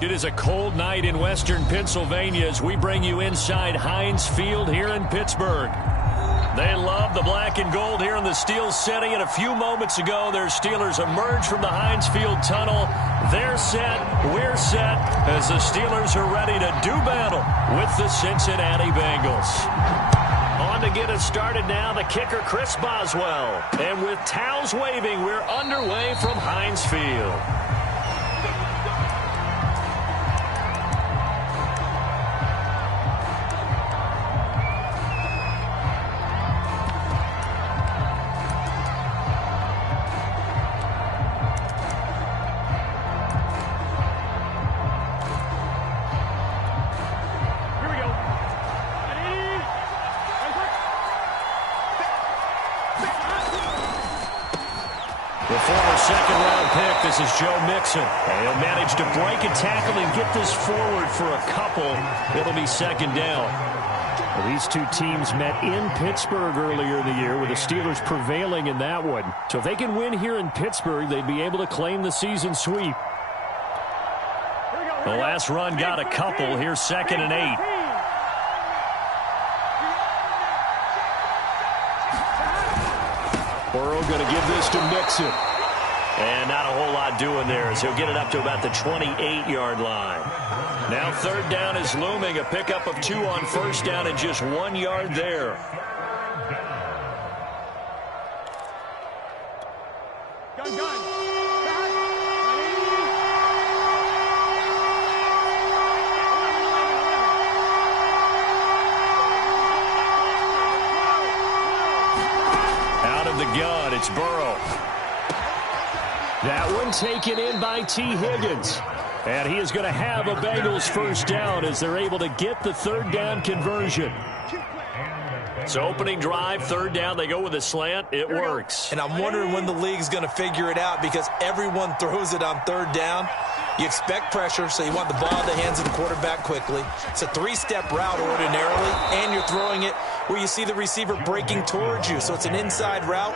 It is a cold night in western Pennsylvania as we bring you inside Heinz Field here in Pittsburgh. They love the black and gold here in the Steel City, and a few moments ago, their Steelers emerged from the Heinz Field tunnel. They're set, we're set, as the Steelers are ready to do battle with the Cincinnati Bengals. On to get us started now, the kicker, Chris Boswell. And with towels waving, we're underway from Heinz Field. This is Joe Mixon. And he'll manage to break a tackle and get this forward for a couple. It'll be second down. Well, these two teams met in Pittsburgh earlier in the year with the Steelers prevailing in that one. So if they can win here in Pittsburgh, they'd be able to claim the season sweep. The last run got a couple. Here's 2nd and 8. Burrow going to give this to Mixon. And not a whole lot doing there as he'll get it up to about the 28-yard line. Now 3rd down is looming. A pickup of 2 on 1st down and just 1 yard there. Out of the gun, it's Burrow. That one taken in by T. Higgins. And he is going to have a Bengals 1st down as they're able to get the 3rd down conversion. So opening drive, 3rd down, they go with a slant. It works. And I'm wondering when the league's going to figure it out because everyone throws it on 3rd down. You expect pressure, so you want the ball in the hands of the quarterback quickly. It's a 3-step route ordinarily, and you're throwing it where you see the receiver breaking towards you. So it's an inside route.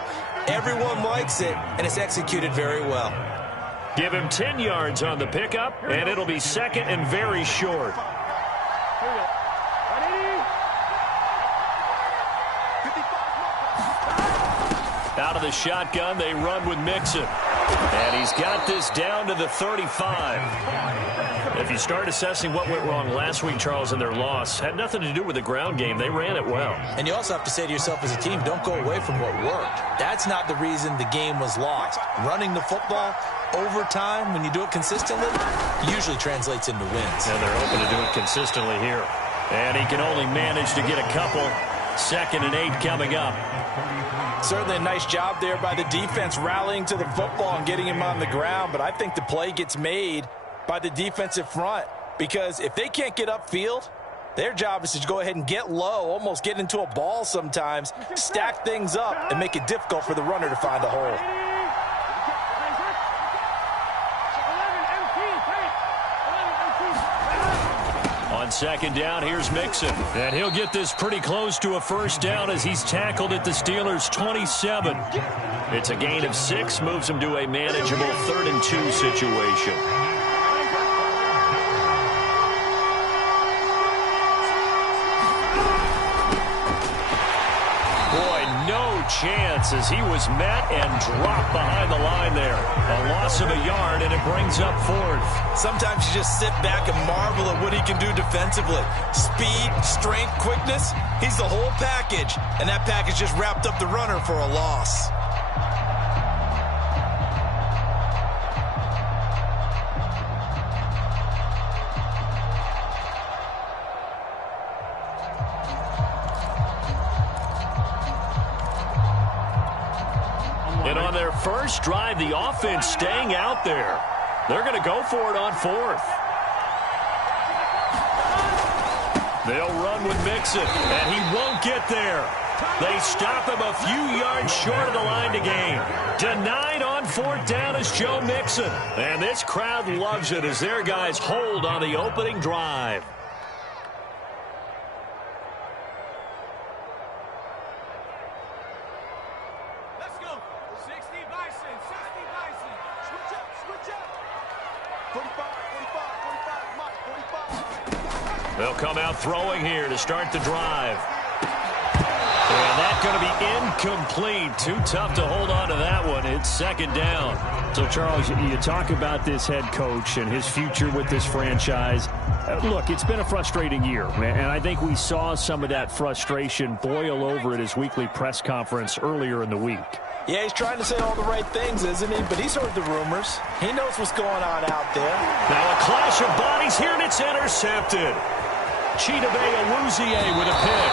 Everyone likes it, and it's executed very well. Give him 10 yards on the pickup, and it'll be 2nd and very short. Out of the shotgun, they run with Mixon. And he's got this down to the 35. If you start assessing what went wrong last week, Charles, in their loss, had nothing to do with the ground game. They ran it well. And you also have to say to yourself as a team, don't go away from what worked. That's not the reason the game was lost. Running the football over time, when you do it consistently, usually translates into wins. And they're hoping to do it consistently here. And he can only manage to get a couple. 2nd and 8 coming up. Certainly a nice job there by the defense rallying to the football and getting him on the ground. But I think the play gets made by the defensive front because if they can't get upfield, their job is to go ahead and get low, almost get into a ball sometimes, stack things up, and make it difficult for the runner to find a hole. On 2nd down, here's Mixon. And he'll get this pretty close to a 1st down as he's tackled at the Steelers' 27. It's a gain of 6, moves him to a manageable 3rd and 2 situation. Chance as he was met and dropped behind the line there. A loss of a yard, and it brings up 4th. Sometimes you just sit back and marvel at what he can do defensively. Speed, strength, quickness, he's the whole package. And that package just wrapped up the runner for a loss. And on their first drive, the offense staying out there. They're going to go for it on 4th. They'll run with Mixon, and he won't get there. They stop him a few yards short of the line to gain. Denied on 4th down is Joe Mixon. And this crowd loves it as their guys hold on the opening drive. They'll come out throwing here to start the drive. And that's going to be incomplete. Too tough to hold on to that one. It's second down. So, Charles, you talk about this head coach and his future with this franchise. Look, it's been a frustrating year, and I think we saw some of that frustration boil over at his weekly press conference earlier in the week. Yeah, he's trying to say all the right things, isn't he? But he's heard the rumors. He knows what's going on out there. Now a clash of bodies here, and it's intercepted. Chidobe Awuzie with a pick.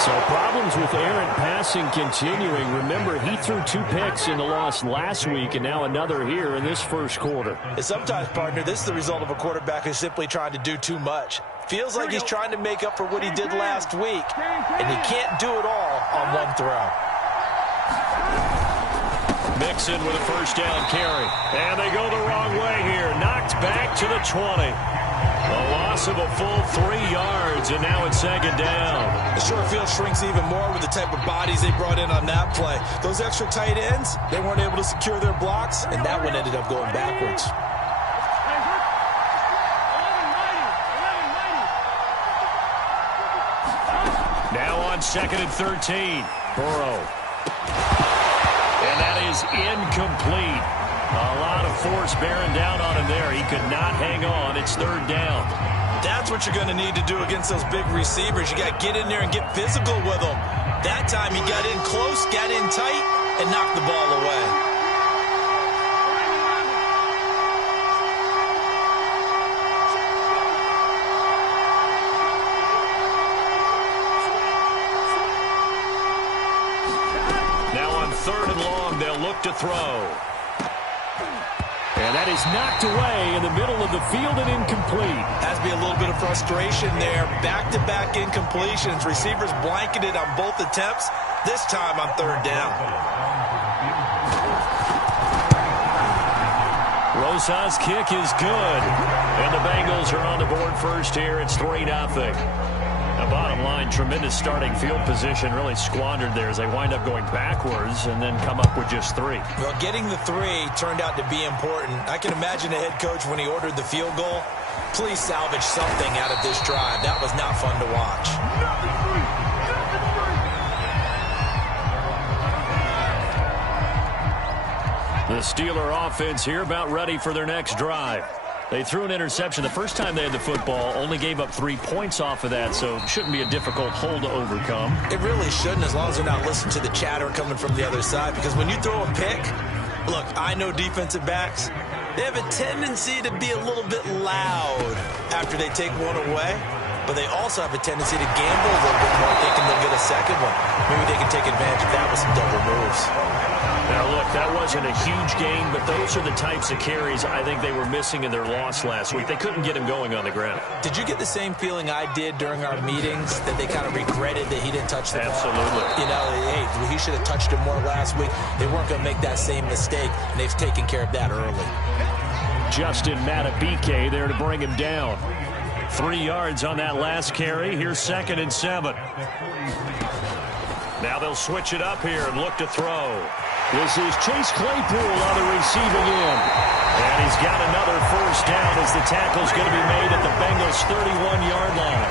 So problems with errant passing continuing. Remember, he threw 2 picks in the loss last week, and now another here in this first quarter. And sometimes, partner, this is the result of a quarterback who's simply trying to do too much. Feels like he's trying to make up for what he did last week, and he can't do it all on one throw. Mixon with a first down carry. And they go the wrong way here. Knocked back to the 20. A loss of a full 3 yards, and now it's second down. The short field shrinks even more with the type of bodies they brought in on that play. Those extra tight ends, they weren't able to secure their blocks, and that one ended up going backwards. Now on second and 13. Burrow. And that is incomplete. A lot of force bearing down on him there. He could not hang on. It's third down. That's what you're going to need to do against those big receivers. You got to get in there and get physical with them. That time he got in close, got in tight, and knocked the ball away. Now on third and long, they'll look to throw. And that is knocked away in the middle of the field and incomplete. Has to be a little bit of frustration there. Back-to-back incompletions. Receivers blanketed on both attempts. This time on third down. Rosa's kick is good. And the Bengals are on the board first here. It's 3-0. The bottom line, tremendous starting field position, really squandered there as they wind up going backwards and then come up with just 3. Well, getting the 3 turned out to be important. I can imagine the head coach when he ordered the field goal. Please salvage something out of this drive. That was not fun to watch. The Steeler offense here about ready for their next drive. They threw an interception the first time they had the football, only gave up 3 points off of that, so it shouldn't be a difficult hole to overcome. It really shouldn't, as long as they're not listening to the chatter coming from the other side, because when you throw a pick, look, I know defensive backs, they have a tendency to be a little bit loud after they take one away, but they also have a tendency to gamble a little bit more, thinking they'll get a second one. Maybe they can take advantage of that with some double moves. Now, look, that wasn't a huge gain, but those are the types of carries I think they were missing in their loss last week. They couldn't get him going on the ground. Did you get the same feeling I did during our meetings, that they kind of regretted that he didn't touch the ball? Absolutely. You know, hey, he should have touched it more last week. They weren't going to make that same mistake, and they've taken care of that early. Justin Matabike there to bring him down. 3 yards on that last carry. Here's second and 7. Now they'll switch it up here and look to throw. This is Chase Claypool on the receiving end. And he's got another first down as the tackle's going to be made at the Bengals' 31-yard line.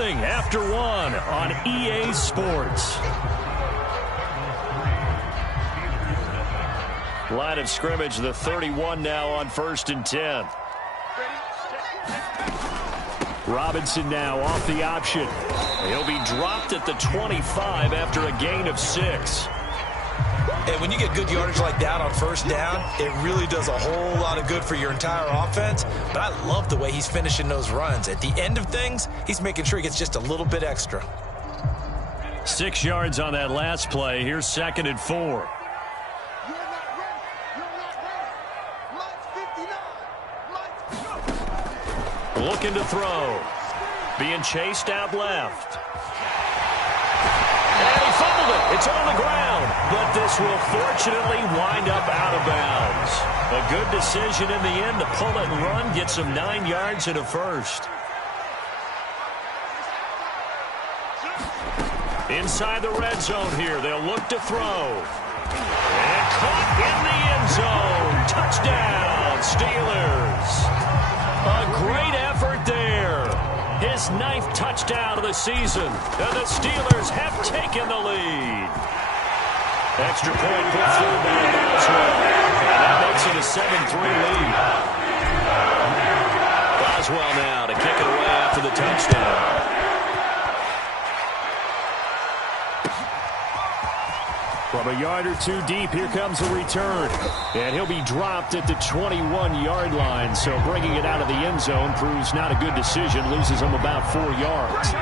3-0 after 1 on EA Sports. Line of scrimmage, the 31 now on 1st and 10. Robinson now off the option. He'll be dropped at the 25 after a gain of 6. And when you get good yardage like that on first down, it really does a whole lot of good for your entire offense. But I love the way he's finishing those runs. At the end of things, he's making sure he gets just a little bit extra. 6 yards on that last play. Here's second and 4. Looking to throw. Being chased out left. And he fumbled it. It's on the ground. But this will fortunately wind up out of bounds. A good decision in the end to pull it and run. Get some 9 yards and a first. Inside the red zone here. They'll look to throw. And caught in the end zone. Touchdown, Steelers. A great effort there. His 9th touchdown of the season, and the Steelers have taken the lead. Extra point put through by Boswell, and that makes it a 7-3 lead. Boswell now to kick it away after the touchdown. From a yard or two deep, here comes a return. And he'll be dropped at the 21-yard line. So bringing it out of the end zone proves not a good decision. Loses him about 4 yards.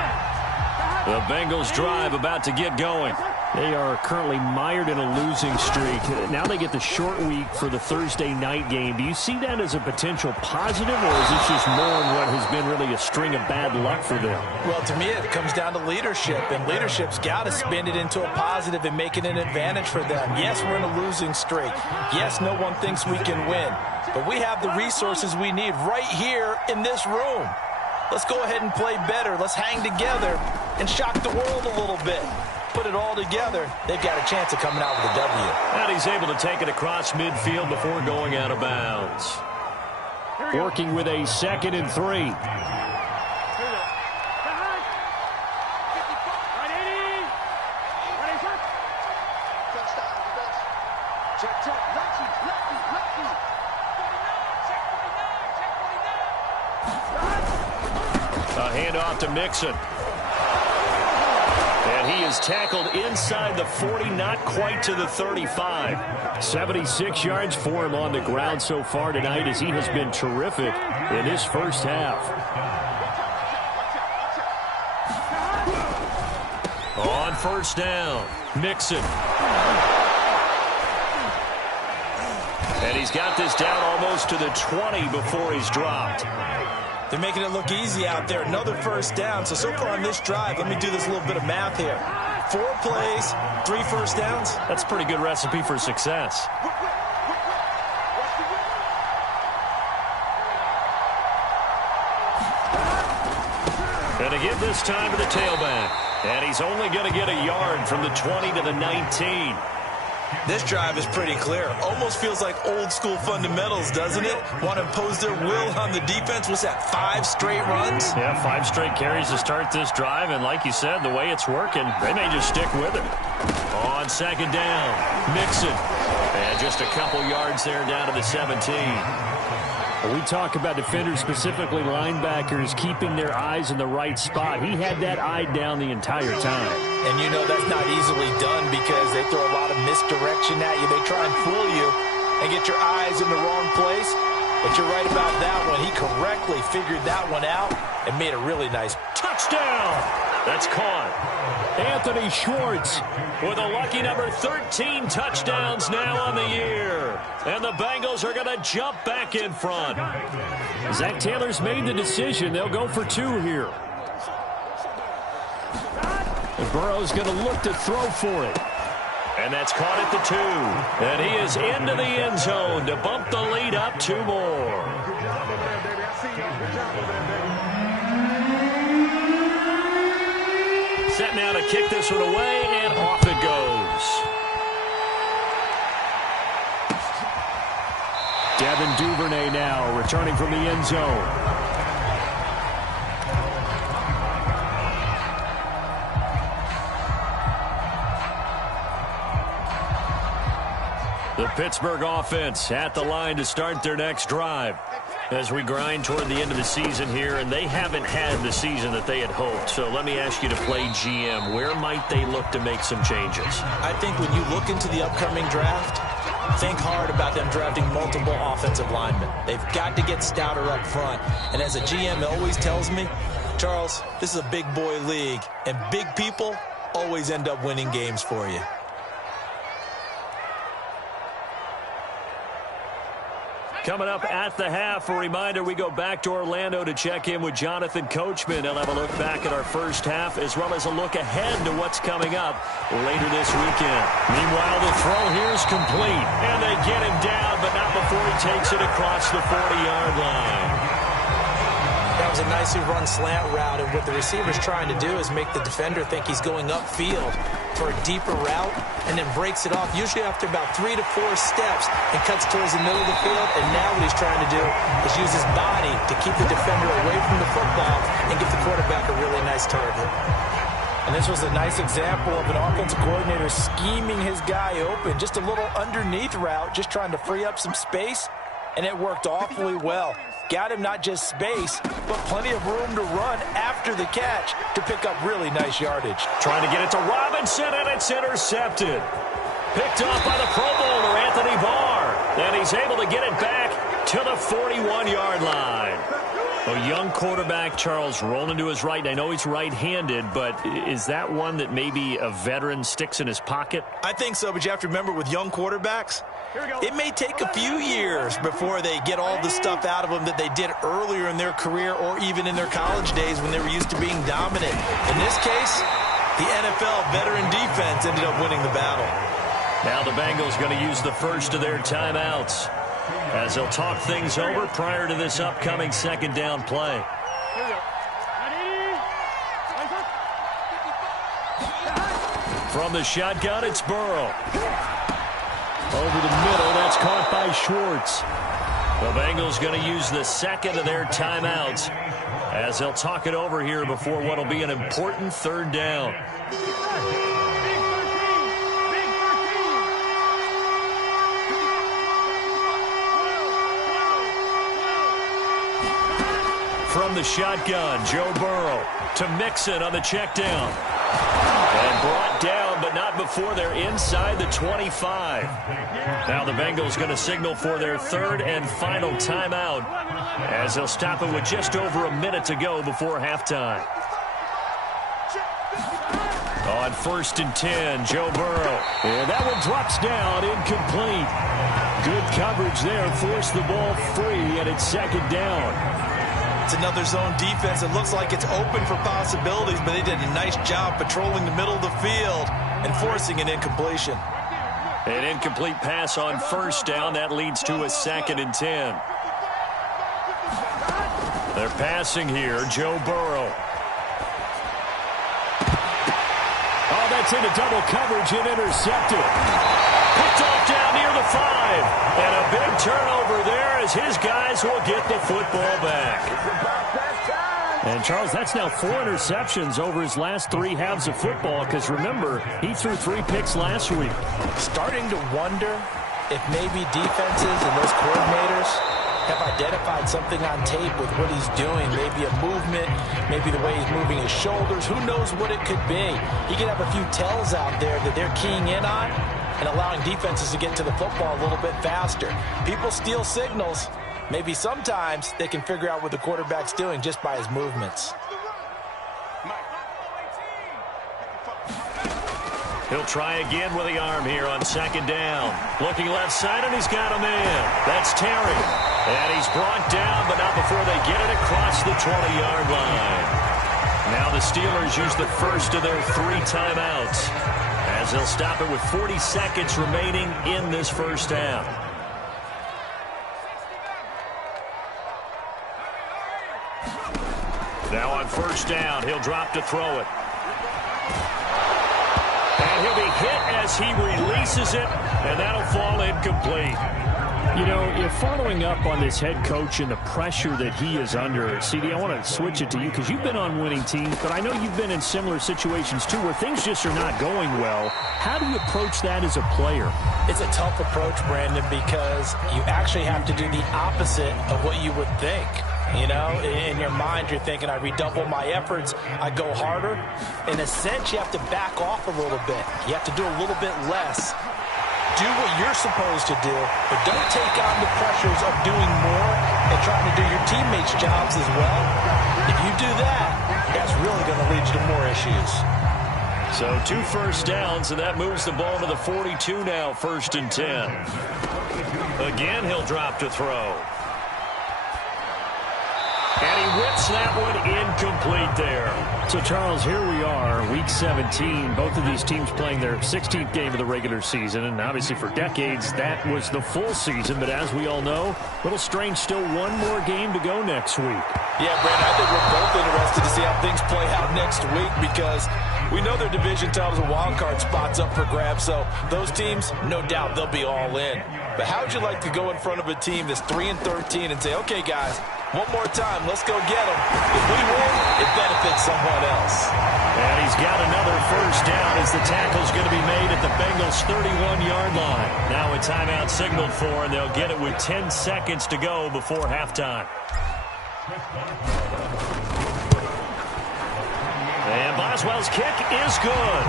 The Bengals drive about to get going. They are currently mired in a losing streak. Now they get the short week for the Thursday night game. Do you see that as a potential positive, or is this just more in what has been really a string of bad luck for them? Well, to me, it comes down to leadership, and leadership's got to spin it into a positive and make it an advantage for them. Yes, we're in a losing streak. Yes, no one thinks we can win, but we have the resources we need right here in this room. Let's go ahead and play better. Let's hang together and shock the world a little bit. Put it all together, they've got a chance of coming out with a W. And he's able to take it across midfield before going out of bounds. Working with a 2nd and 3. A handoff to Mixon. And he is tackled inside the 40, not quite to the 35. 76 yards for him on the ground so far tonight, as he has been terrific in his first half. On first down, Mixon. And he's got this down almost to the 20 before he's dropped. They're making it look easy out there. Another first down. So far on this drive, let me do this little bit of math here. 4 plays, 3 first downs. That's a pretty good recipe for success. And to give this time to the tailback. And he's only going to get a yard from the 20 to the 19. This drive is pretty clear. Almost feels like old school fundamentals, doesn't it? Want to impose their will on the defense. What's that, 5 straight runs? Yeah, 5 straight carries to start this drive. And like you said, the way it's working, they may just stick with it. On second down, Mixon. And just a couple yards there down to the 17. We talk about defenders, specifically linebackers, keeping their eyes in the right spot. He had that eye down the entire time. And you know that's not easily done because they throw a lot of misdirection at you. They try and fool you and get your eyes in the wrong place. But you're right about that one. He correctly figured that one out and made a really nice touchdown. That's caught. Anthony Schwartz with a lucky number 13 touchdowns now on the year. And the Bengals are going to jump back in front. Zach Taylor's made the decision. They'll go for 2 here. And Burrow's going to look to throw for it. And that's caught at the 2. And he is into the end zone to bump the lead up 2 more. Set now to kick this one away, and off it goes. Devin Duvernay now returning from the end zone. The Pittsburgh offense at the line to start their next drive. As we grind toward the end of the season here, and they haven't had the season that they had hoped. So let me ask you to play GM. Where might they look to make some changes? I think when you look into the upcoming draft, think hard about them drafting multiple offensive linemen. They've got to get stouter up front. And as a GM, it always tells me, Charles, this is a big boy league, and big people always end up winning games for you. Coming up at the half, a reminder, we go back to Orlando to check in with Jonathan Coachman. He'll have a look back at our first half as well as a look ahead to what's coming up later this weekend. Meanwhile, the throw here is complete, and they get him down, but not before he takes it across the 40-yard line. That was a nicely run slant route, and what the receiver's trying to do is make the defender think he's going upfield. for a deeper route and then breaks it off, usually after about 3 to 4 steps, and cuts towards the middle of the field. And now what he's trying to do is use his body to keep the defender away from the football and give the quarterback a really nice target. And this was a nice example of an offensive coordinator scheming his guy open. Just a little underneath route, just trying to free up some space, and it worked awfully well. Got him not just space, but plenty of room to run after the catch to pick up really nice yardage. Trying to get it to Robinson, and it's intercepted. Picked off by the Pro Bowler, Anthony Barr. And he's able to get it back to the 41-yard line. A young quarterback, Charles, rolling to his right. I know he's right-handed, but is that one that maybe a veteran sticks in his pocket? I think so, but you have to remember with young quarterbacks, it may take a few years before they get all the stuff out of them that they did earlier in their career or even in their college days when they were used to being dominant. In this case, the NFL veteran defense ended up winning the battle. Now the Bengals going to use the first of their timeouts as they'll talk things over prior to this upcoming second down play. From the shotgun, it's Burrow. Over the middle, that's caught by Schwartz. The Bengals going to use the second of their timeouts as they'll talk it over here before what will be an important third down. From the shotgun, Joe Burrow to Mixon on the check down. And brought down, but not before they're inside the 25. Now the Bengals going to signal for their third and final timeout as they'll stop it with just over a minute to go before halftime. On 1st and 10, Joe Burrow. And that one drops down, incomplete. Good coverage there, forced the ball free, and it's second down. It's another zone defense. It looks like it's open for possibilities, but they did a nice job patrolling the middle of the field and forcing an incompletion. An incomplete pass on 1st down. That leads to a 2nd and 10. They're passing here. Joe Burrow. Oh, that's into double coverage and intercepted. Picked off down near the 5. And a big turnover there as his guys will get the football back. And, Charles, that's now 4 interceptions over his last 3 halves of football because, remember, he threw 3 picks last week. Starting to wonder if maybe defenses and those coordinators have identified something on tape with what he's doing. Maybe a movement, maybe the way he's moving his shoulders. Who knows what it could be? He could have a few tells out there that they're keying in on and allowing defenses to get to the football a little bit faster. People steal signals. Maybe sometimes they can figure out what the quarterback's doing just by his movements. He'll try again with the arm here on 2nd down. Looking left side, and he's got a man. That's Terry. And he's brought down, but not before they get it across the 20-yard line. Now the Steelers use the first of their 3 timeouts as they'll stop it with 40 seconds remaining in this first half. Now on 1st down, he'll drop to throw it. And he'll be hit as he releases it, and that'll fall incomplete. You know, you're following up on this head coach and the pressure that he is under. CD, I want to switch it to you because you've been on winning teams, but I know you've been in similar situations too where things just are not going well. How do you approach that as a player? It's a tough approach, Brandon, because you actually have to do the opposite of what you would think. You know, in your mind, you're thinking, I redouble my efforts, I go harder. In a sense, you have to back off a little bit. You have to do a little bit less. Do what you're supposed to do, but don't take on the pressures of doing more and trying to do your teammates' jobs as well. If you do that, that's really going to lead you to more issues. So 2 first downs, and that moves the ball to the 42 now, 1st and 10. Again, he'll drop to throw. And he whips that one incomplete there. So, Charles, here we are, Week 17. Both of these teams playing their 16th game of the regular season. And obviously for decades, that was the full season. But as we all know, a little strange, still one more game to go next week. Yeah, Brandon, I think we're both interested to see how things play out next week because we know their division titles and wild card spots up for grabs. So those teams, no doubt, they'll be all in. But how would you like to go in front of a team that's 3-13 and say, okay, guys, one more time, let's go get them. If we win, it benefits someone else. And he's got another first down as the tackle's going to be made at the Bengals' 31-yard line. Now a timeout signaled for, and they'll get it with 10 seconds to go before halftime. And Boswell's kick is good.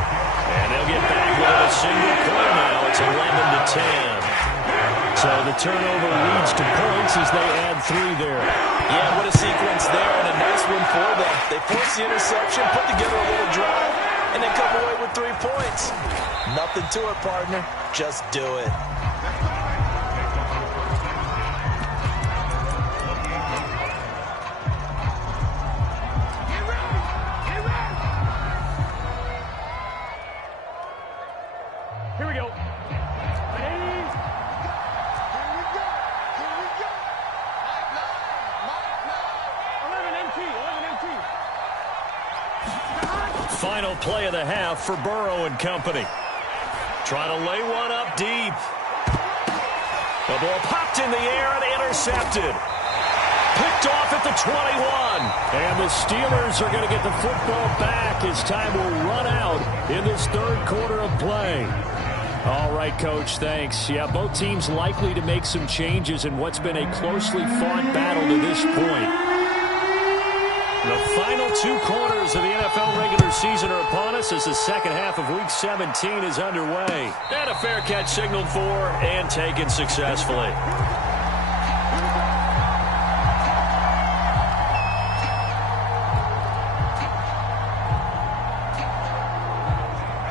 And they'll get back with a single point now. It's 11-10. So the turnover leads to points as they add 3 there. Yeah, what a sequence there, and a nice one for them. They force the interception, put together a little drive, and then come away with 3 points. Nothing to it, partner. Just do it. Here we go. Final play of the half for Burrow and company. Trying to lay one up deep. The ball popped in the air and intercepted. Picked off at the 21. And the Steelers are going to get the football back as time will run out in this third quarter of play. All right, Coach, thanks. Yeah, both teams likely to make some changes in what's been a closely fought battle to this point. The final 2 quarters of the NFL regular season are upon us as the second half of Week 17 is underway. And a fair catch signaled for and taken successfully.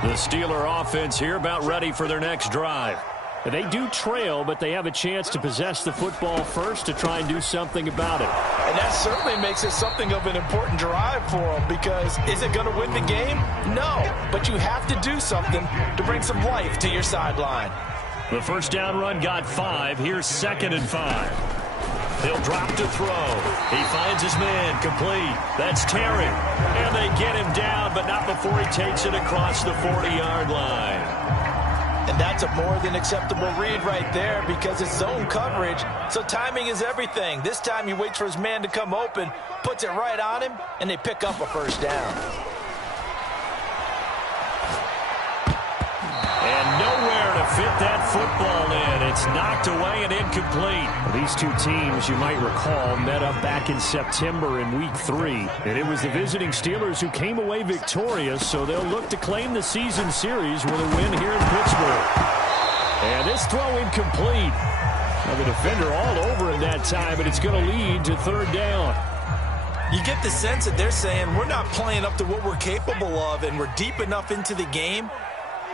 The Steeler offense here about ready for their next drive. They do trail, but they have a chance to possess the football first to try and do something about it. And that certainly makes it something of an important drive for them because is it going to win the game? No, but you have to do something to bring some life to your sideline. The first down run got 5. Here's 2nd and 5. He'll drop to throw. He finds his man complete. That's Terry. And they get him down, but not before he takes it across the 40-yard line. And that's a more than acceptable read right there because it's zone coverage, so timing is everything. This time he waits for his man to come open, puts it right on him, and they pick up a first down. And nowhere to fit that football in. It's knocked away and incomplete. These two teams, you might recall, met up back in September in Week 3. And it was the visiting Steelers who came away victorious, so they'll look to claim the season series with a win here in Pittsburgh. And this throw incomplete. Now the defender all over him that time, but it's going to lead to 3rd down. You get the sense that they're saying we're not playing up to what we're capable of, and we're deep enough into the game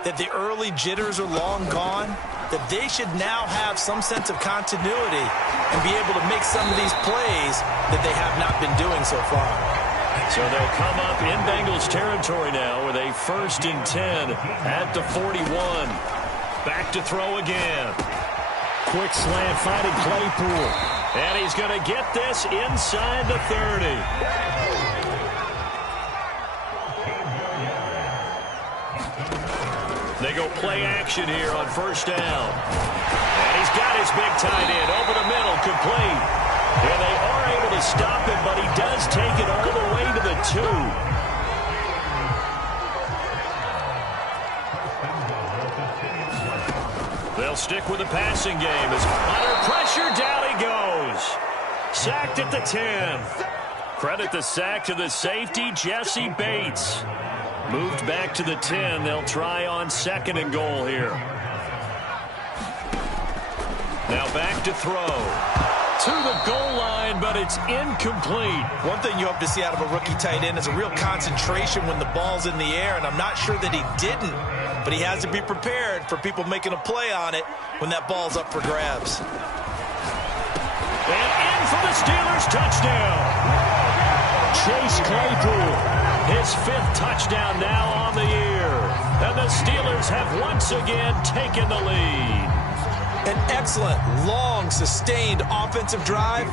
that the early jitters are long gone, that they should now have some sense of continuity and be able to make some of these plays that they have not been doing so far. So they'll come up in Bengals territory now with a 1st and 10 at the 41. Back to throw again. Quick slant finding Claypool. And he's going to get this inside the 30. They go play action here on 1st down. And he's got his big tight end over the middle, complete. And they are able to stop him, but he does take it all the way to the 2. They'll stick with the passing game as under pressure, down he goes. Sacked at the 10. Credit the sack to the safety, Jesse Bates. Moved back to the 10. They'll try on 2nd and goal here. Now back to throw. To the goal line, but it's incomplete. One thing you hope to see out of a rookie tight end is a real concentration when the ball's in the air, and I'm not sure that he didn't, but he has to be prepared for people making a play on it when that ball's up for grabs. And in for the Steelers touchdown. Chase Claypool. his 5th touchdown now on the year. And the Steelers have once again taken the lead. An excellent, long, sustained offensive drive.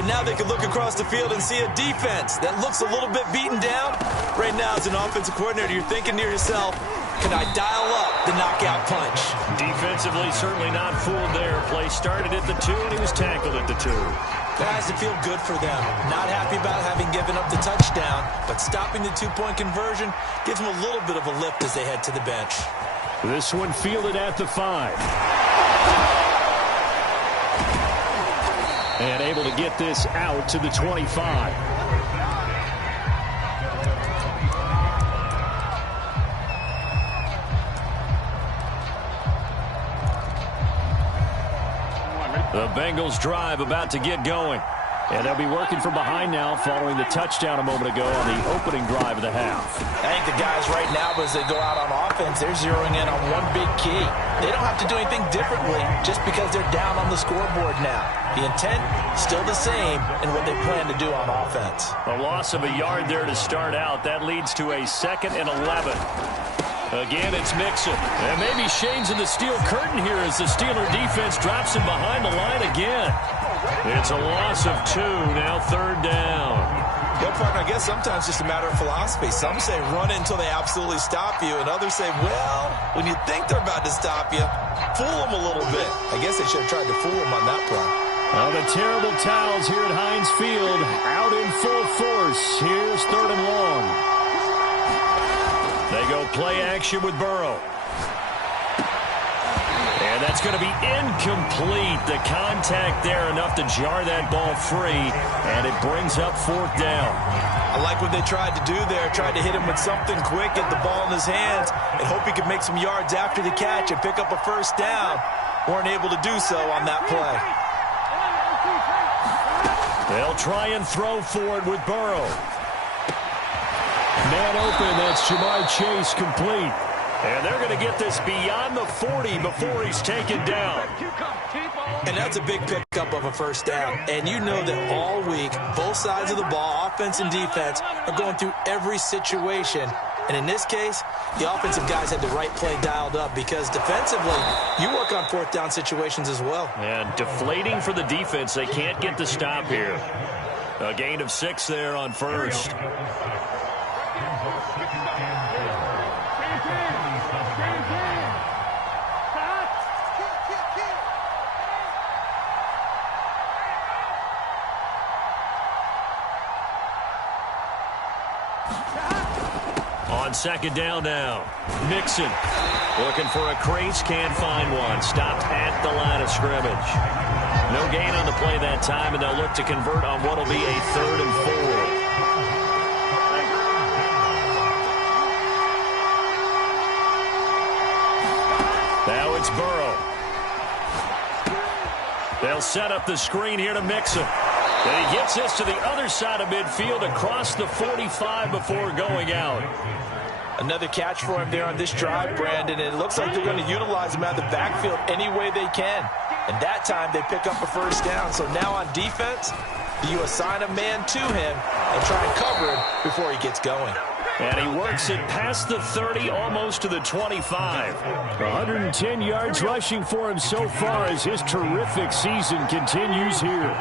And now they can look across the field and see a defense that looks a little bit beaten down. Right now, as an offensive coordinator, you're thinking to yourself, can I dial up the knockout punch? Defensively, certainly not fooled there. Play started at the 2, and he was tackled at the 2. That has to feel good for them. Not happy about having given up the touchdown, but stopping the 2-point conversion gives them a little bit of a lift as they head to the bench. This one fielded at the 5. And able to get this out to the 25. The Bengals drive about to get going. And they'll be working from behind now following the touchdown a moment ago on the opening drive of the half. I think the guys right now, as they go out on offense, they're zeroing in on one big key. They don't have to do anything differently just because they're down on the scoreboard now. The intent, still the same in what they plan to do on offense. A loss of a yard there to start out. That leads to a 2nd and 11. Again, it's Mixon. And maybe Shane's in the steel curtain here as the Steeler defense drops him behind the line again. It's a loss of 2, now 3rd down. Well, partner, I guess sometimes it's just a matter of philosophy. Some say run it until they absolutely stop you, and others say, well, when you think they're about to stop you, fool them a little bit. I guess they should have tried to fool them on that play. Well, the terrible towels here at Heinz Field out in full force. Here's 3rd and long. They go play action with Burrow. And that's going to be incomplete. The contact there enough to jar that ball free, and it brings up 4th down. I like what they tried to do there. Tried to hit him with something quick, get the ball in his hands, and hope he could make some yards after the catch and pick up a 1st down. Weren't able to do so on that play. They'll try and throw for it with Burrow. Man open, that's Jamar Chase complete. And they're going to get this beyond the 40 before he's taken down. And that's a big pickup of a 1st down. And you know that all week, both sides of the ball, offense and defense, are going through every situation. And in this case, the offensive guys had the right play dialed up because defensively, you work on 4th down situations as well. And deflating for the defense. They can't get the stop here. A gain of 6 there on 1st. On 2nd down now, Mixon looking for a crease, can't find one. Stopped at the line of scrimmage. No gain on the play that time, and they'll look to convert on what will be a 3rd and 4. Now it's Burrow. They'll set up the screen here to Mixon. And he gets this to the other side of midfield across the 45 before going out. Another catch for him there on this drive, Brandon. And it looks like they're going to utilize him out of the backfield any way they can. And that time they pick up a 1st down. So now on defense, you assign a man to him and try and cover him before he gets going. And he works it past the 30, almost to the 25. 110 yards rushing for him so far as his terrific season continues here.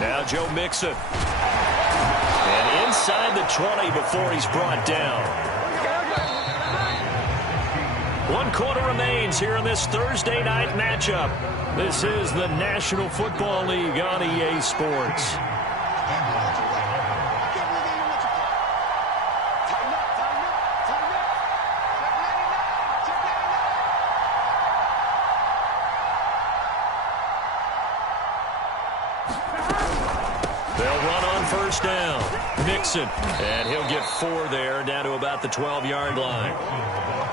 Now Joe Mixon. And inside the 20 before he's brought down. 1 quarter remains here in this Thursday night matchup. This is the National Football League on EA Sports. They'll run on 1st down. Mixon. And he'll get 4 there, down to about the 12-yard line.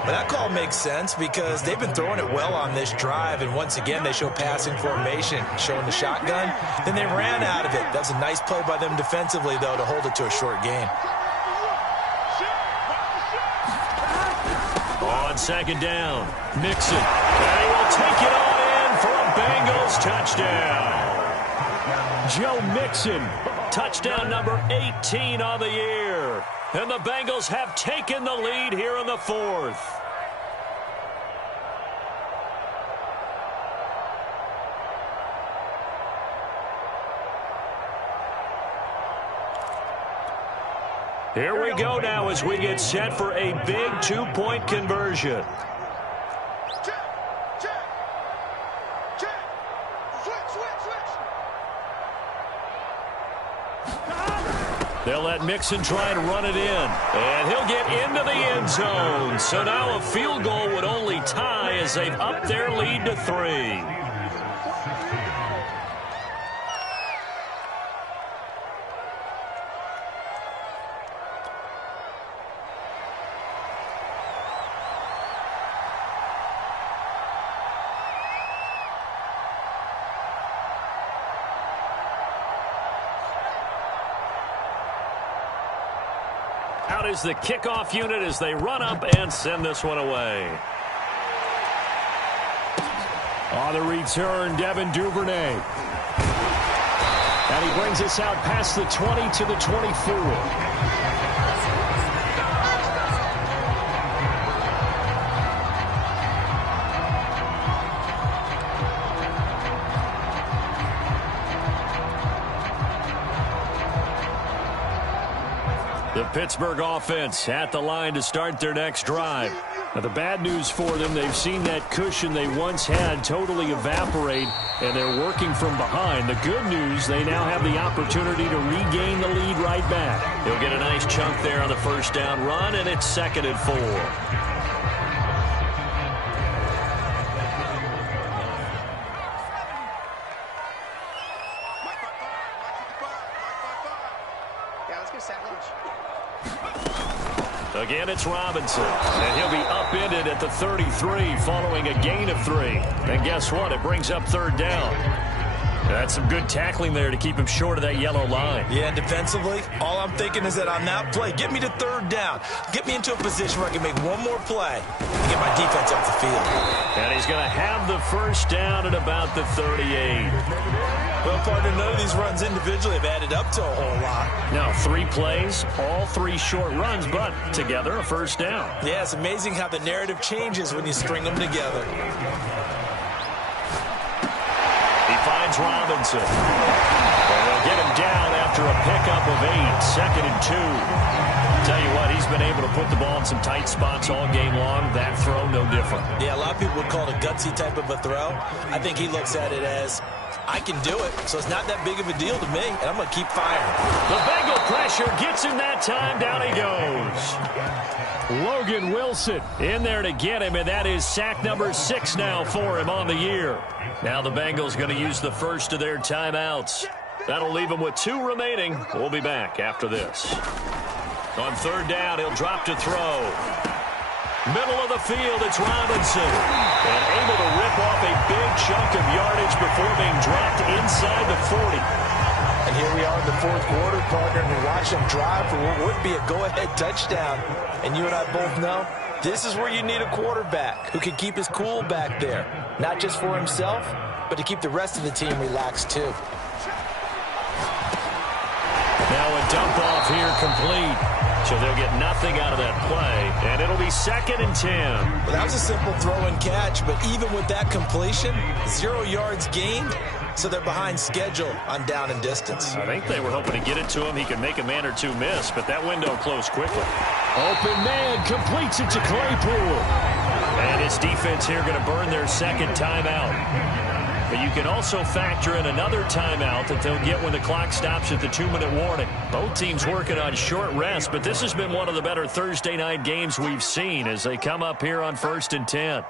But that call makes sense because they've been throwing it well on this drive, and once again they show passing formation, showing the shotgun. Then they ran out of it. That's a nice play by them defensively, though, to hold it to a short gain. On 2nd down, Mixon. And he will take it on in for a Bengals touchdown. Joe Mixon. Touchdown number 18 on the year. And the Bengals have taken the lead here in the fourth. Here we go now as we get set for a big 2-point conversion. They'll let Mixon try to run it in. And he'll get into the end zone. So now a field goal would only tie as they've upped their lead to 3. Out is the kickoff unit as they run up and send this one away. On the return, Devin Duvernay. And he brings us out past the 20 to the 24. The Pittsburgh offense at the line to start their next drive. Now, the bad news for them, they've seen that cushion they once had totally evaporate, and they're working from behind. The good news, they now have the opportunity to regain the lead right back. He'll get a nice chunk there on the first down run, and it's 2nd and 4. Again, it's Robinson, and he'll be upended at the 33 following a gain of 3. And guess what? It brings up 3rd down. That's some good tackling there to keep him short of that yellow line. Yeah, and defensively, all I'm thinking is that on that play, get me to 3rd down. Get me into a position where I can make one more play and get my defense off the field. And he's going to have the first down at about the 38. Well, partner, none of these runs individually have added up to a whole lot. Now, 3 plays, all 3 short runs, but together a first down. Yeah, it's amazing how the narrative changes when you string them together. He finds Robinson. And they'll get him down after a pickup of 8, 2nd and 2. Tell you what, he's been able to put the ball in some tight spots all game long. That throw, no different. Yeah, a lot of people would call it a gutsy type of a throw. I think he looks at it as, I can do it, so it's not that big of a deal to me, and I'm going to keep firing. The Bengal pressure gets him that time. Down he goes. Logan Wilson in there to get him, and that is sack number 6 now for him on the year. Now the Bengals going to use the first of their timeouts. That'll leave him with 2 remaining. We'll be back after this. On 3rd down, he'll drop to throw. Middle of the field, it's Robinson. And able to rip off a big chunk of yardage before being dropped inside the 40. And here we are in the 4th quarter, partner, and we watch them drive for what would be a go-ahead touchdown. And you and I both know this is where you need a quarterback who can keep his cool back there. Not just for himself, but to keep the rest of the team relaxed too. Now a dump off here complete. So they'll get nothing out of that play, and it'll be 2nd and 10. Well, that was a simple throw and catch, but even with that completion, 0 yards gained, so they're behind schedule on down and distance. I think they were hoping to get it to him. He could make a man or 2 miss, but that window closed quickly. Open man completes it to Claypool. And his defense here going to burn their 2nd timeout. But you can also factor in another timeout that they'll get when the clock stops at the 2-minute warning. Both teams working on short rest, but this has been one of the better Thursday night games we've seen as they come up here on 1st and 10.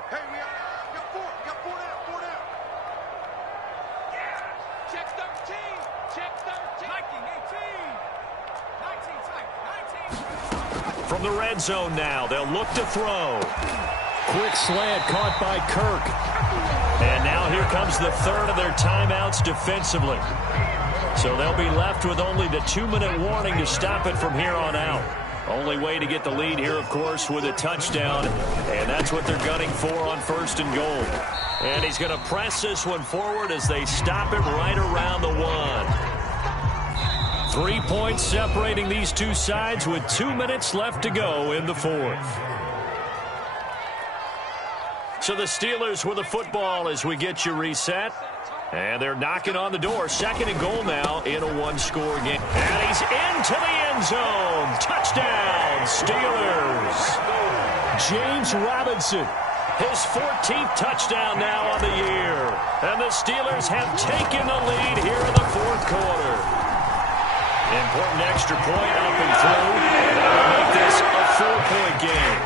From the red zone now, they'll look to throw. Quick slant caught by Kirk. And now here comes the 3rd of their timeouts defensively. So they'll be left with only the 2-minute warning to stop it from here on out. Only way to get the lead here, of course, with a touchdown. And that's what they're gunning for on 1st and goal. And he's going to press this one forward as they stop him right around the 1. 3 points separating these two sides with 2 minutes left to go in the fourth. So the Steelers with the football as we get you reset. And they're knocking on the door. 2nd and goal now in a one-score game. And he's into the end zone. Touchdown, Steelers. James Robinson, his 14th touchdown now on the year. And the Steelers have taken the lead here in the fourth quarter. Important extra point up and through. That will make this a 4-point game.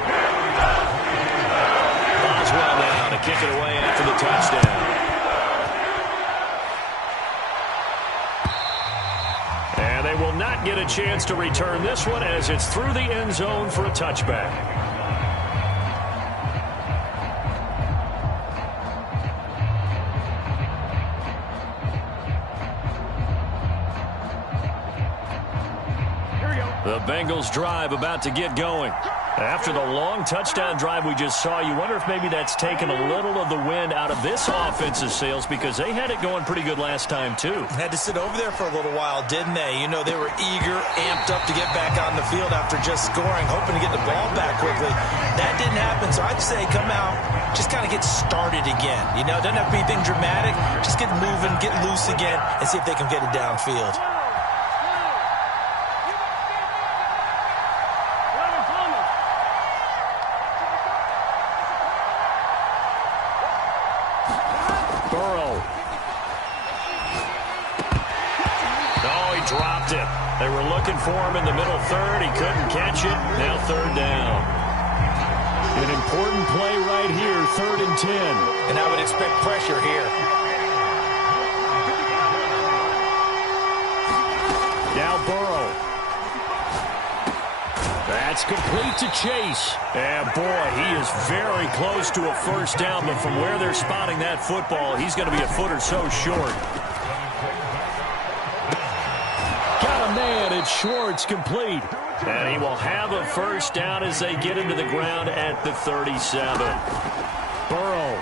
Boswell now to kick it away after the touchdown. And they will not get a chance to return this one as it's through the end zone for a touchback. The Bengals drive about to get going. After the long touchdown drive we just saw, you wonder if maybe that's taken a little of the wind out of this offensive sails because they had it going pretty good last time, too. Had to sit over there for a little while, didn't they? You know, they were eager, amped up to get back on the field after just scoring, hoping to get the ball back quickly. That didn't happen, so I'd say come out, just kind of get started again. You know, doesn't have to be anything dramatic. Just get moving, get loose again, and see if they can get it downfield. Dropped it. They were looking for him in the middle third. He couldn't catch it. Now 3rd down. An important play right here, 3rd and 10. And I would expect pressure here. Now Burrow. That's complete to Chase. And boy, he is very close to a first down, but from where they're spotting that football, he's going to be a foot or so short. Man, it's Schwartz complete. And he will have a first down as they get into the ground at the 37. Burrow.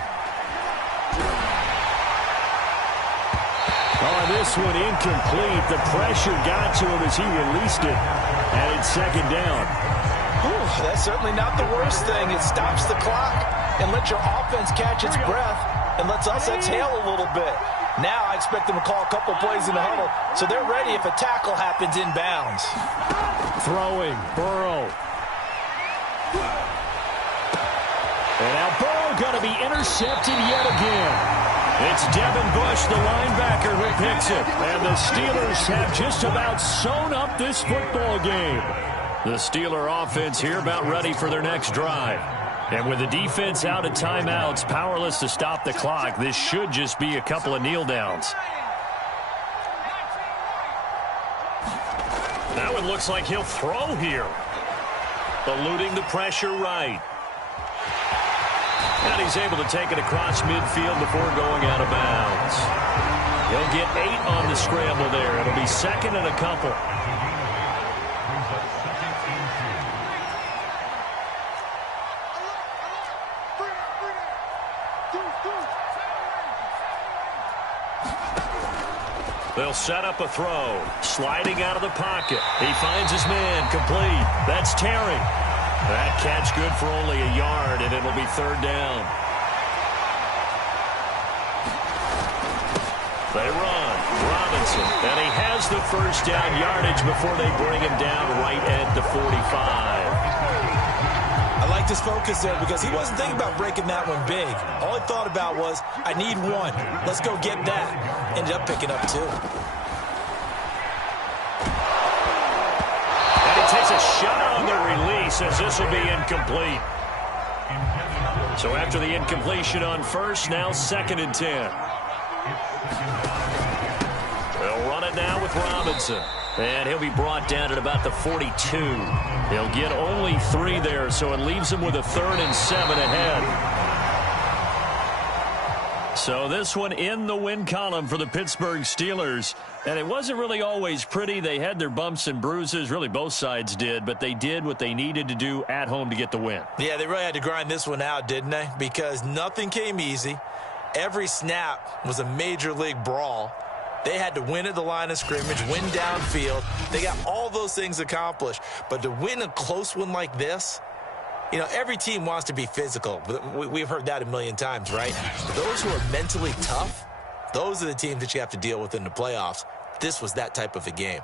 Oh, this one incomplete. The pressure got to him as he released it. And it's 2nd down. Ooh, that's certainly not the worst thing. It stops the clock and lets your offense catch its breath and lets us exhale a little bit. Now I expect them to call a couple plays in the huddle, so they're ready if a tackle happens inbounds. Throwing, Burrow. And now Burrow going to be intercepted yet again. It's Devin Bush, the linebacker, who picks it. And the Steelers have just about sewn up this football game. The Steeler offense here about ready for their next drive. And with the defense out of timeouts, powerless to stop the clock, this should just be a couple of kneel downs. That one looks like he'll throw here. Eluding the pressure right. And he's able to take it across midfield before going out of bounds. He'll get 8 on the scramble there. It'll be 2nd and a couple. They'll set up a throw. Sliding out of the pocket. He finds his man. Complete. That's Terry. That catch good for only a yard, and it'll be 3rd down. They run. Robinson. And he has the first down yardage before they bring him down right at the 45. I like his focus there because he wasn't thinking about breaking that one big. All he thought about was, I need 1. Let's go get that. Ended up picking up 2. And he takes a shot on the release as this will be incomplete. So after the incompletion on first, now 2nd and 10. They'll run it now with Robinson. And he'll be brought down at about the 42. He'll get only 3 there, so it leaves him with a 3rd and 7 ahead. So this one in the win column for the Pittsburgh Steelers. And it wasn't really always pretty. They had their bumps and bruises. Really, both sides did. But they did what they needed to do at home to get the win. Yeah, they really had to grind this one out, didn't they? Because nothing came easy. Every snap was a major league brawl. They had to win at the line of scrimmage, win downfield. They got all those things accomplished. But to win a close one like this, you know, every team wants to be physical. We've heard that a million times, right? But those who are mentally tough, those are the teams that you have to deal with in the playoffs. This was that type of a game.